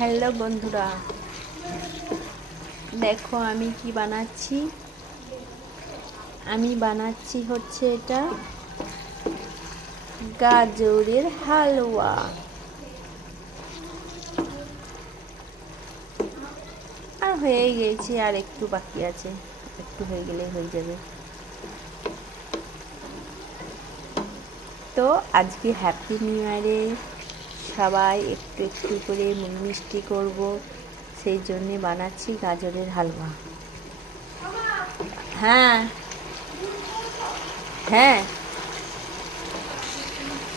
Hello বন্ধুরা, দেখো আমি কি বানাচ্ছি। আমি বানাচ্ছি হচ্ছে এটা গাজরের হালুয়া। আর হয়ে গেছে, আর একটু বাকি আছে, একটু হয়ে গেলে হয়ে যাবে। তো আজকে হ্যাপি নিউ ইয়ারে সবাই একটু একটু করে মিষ্টি করব, সেই জন্যে বানাচ্ছি গাজরের হালুয়া। হ্যাঁ হ্যাঁ,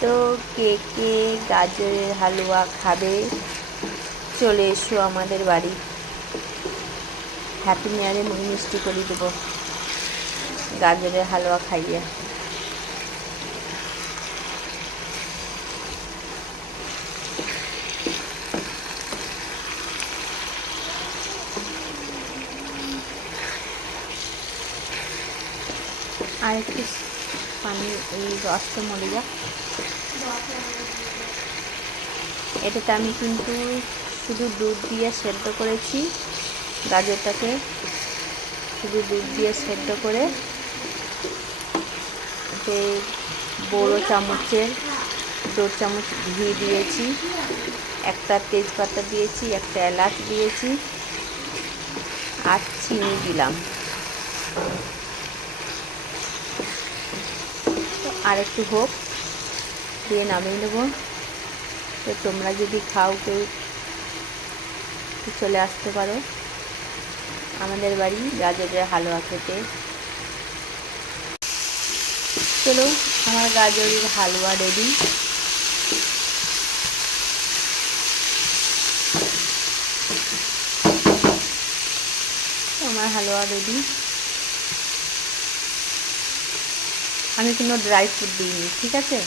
তো কে কে গাজরের হালুয়া খাবে চলে এসো আমাদের বাড়ি। হ্যাপি নিউ ইয়ারে মুড়ি মিষ্টি করে দেবো গাজরের হালুয়া খাইয়ে। আর একটু পানি, এই রসটা মরে যাক। এটাতে আমি কিন্তু শুধু দুধ দিয়ে সেদ্ধ করেছি গাজরটাকে, শুধু দুধ দিয়ে সেদ্ধ করে এতে বড় চামচের 2 চামচ ঘি দিয়েছি, একটা তেজপাতা দিয়েছি, একটা এলাচ দিয়েছি, আর চিনি দিলাম। তো আর একটু হোক, দিয়ে নামিয়ে নেব। তো তোমরা যদি খাও কেউ চলে আসতে পারো আমাদের বাড়ি গাজরের হালুয়া খেতে। চলো, আমার গাজরের হালুয়া রেডি। আমার হালুয়া রেডি। আমি কোনো ড্রাই ফ্রুট দিইনি, ঠিক আছে?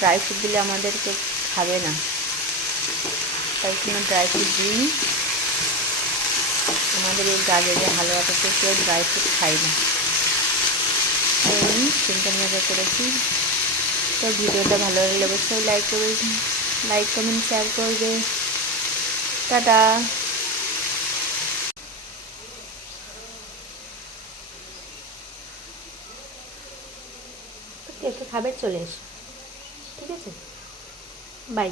ড্রাই ফ্রুট দিলে আমাদেরকে খাবে না, তাই কোনো ড্রাই ফ্রুট দিইনি। আমাদের এই গাজরের হালুয়াটাতে কেউ ড্রাই ফ্রুট খায় না, তাই আমি সিম্পলভাবে করেছি। তো ভিডিওটা ভালো লাগলে অবশ্যই লাইক কমেন্ট শেয়ার করবে। টাটা। একটু খাবে চলে এসো, ঠিক আছে? বাই।